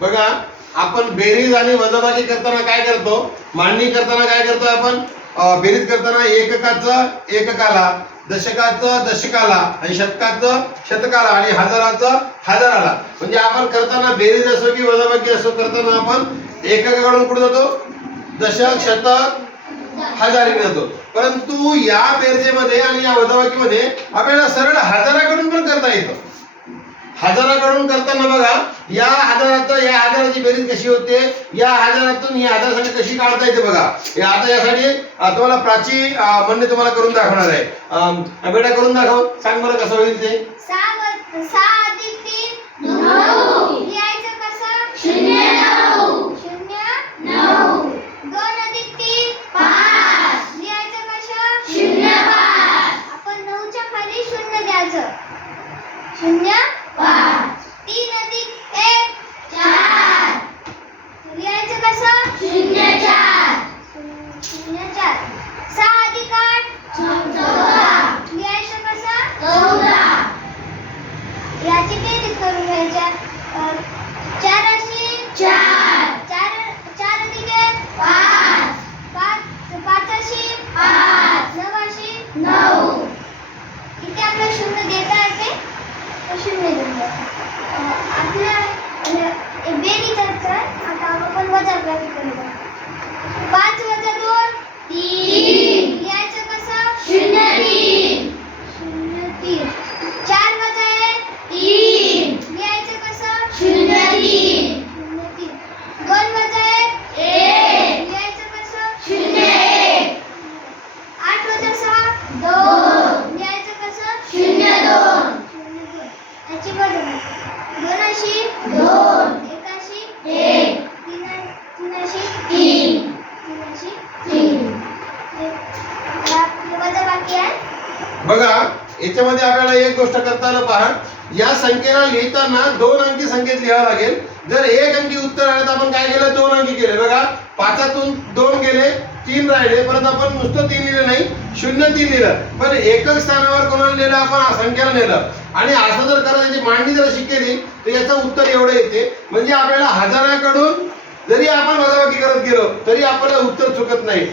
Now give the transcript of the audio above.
बघा, आपण बेरीज आणि वजाबाकी करताना काय करतो, मांडणी करताना काय करतो आपण, बेरीज करताना एककाचं एककाला, दशकाचं दशकाला आणि शतकाचं शतकाला आणि हजाराचं हजाराला. म्हणजे आपण करताना बेरीज असो की वजाबाकी असो करताना आपण एककाकडून कुठे जातो, दशक शतक हजाराकडे जातो. परंतु या बेरजेमध्ये आणि या वजाबाकीमध्ये आपल्याला सरळ हजाराकडून पण करता येतं. हजाराकडून करताना बघा, या हजाराची बेरीज कशी होते, या हजारातून ही हजार संख्या कशी काढता येते बघा. आता यासाठी तुम्हाला प्राची म्हणणे तुम्हाला करून दाखवणार आहे. बेटा करून दाखव, सांग बरं कसं होईल ते. 6 अधिक 3 9 लिहायचं कसं 0 9 0 2 अधिक 3 5 लिहायचं कसं 0 5 आपण 9 च्या खाली 0 द्यायचं 0 5 3 अधिक 1 4 लिहायचं कसं 0 4 0 4 6 अधिक 8 14 लिहायचं कसं 14 याची बेरीज करून घ्यायच्या 4 अशी 4 4 अधिक 1 5 5 अशी 5 9 अशी 9 इथे आपल्याला 0 देता येते 0 देऊन आपल्या बेरीज आता आपण वजाबाकी करूया 5 वजा 2 3 लिहायचं कसं 0 3 0 3 4 वजा 1 3 लिहायचं कसं 0 3 0 3 2 वजा 1 1 लिहायचं कसं 0 1 8 वजा 6 2 लिहायचं कसं 0 2 याची वजाबाकी 2 अशी 2 1 अशी 1 3 अशी 3 3 अशी 3 वजाबाकी आहे. बघा, याच्यामध्ये आपल्याला एक गोष्ट करताना पहा, या संख्येला लिहिताना 2 अंकी संख्येत लिहावं लागेल. जर 1 अंकी उत्तर आलं तर आपण काय केलं, 2 अंकी केले. बघा, 5तून 2 गेले, 3 राहिले, परत आपण नुसतं 3 लिहिलं नाही, 0 3 लिहिलं, पण एकक स्थानावर कोणाला लिहिलं, आपण संख्याला नेलं. आणि असं जर करायची मांडणी जर शिकेली तर याचं उत्तर एवढं येते. म्हणजे आपल्याला हजाराकडून जरी आपण वजाबाकी करत गेलो तरी आपल्याला उत्तर चुकत नाही.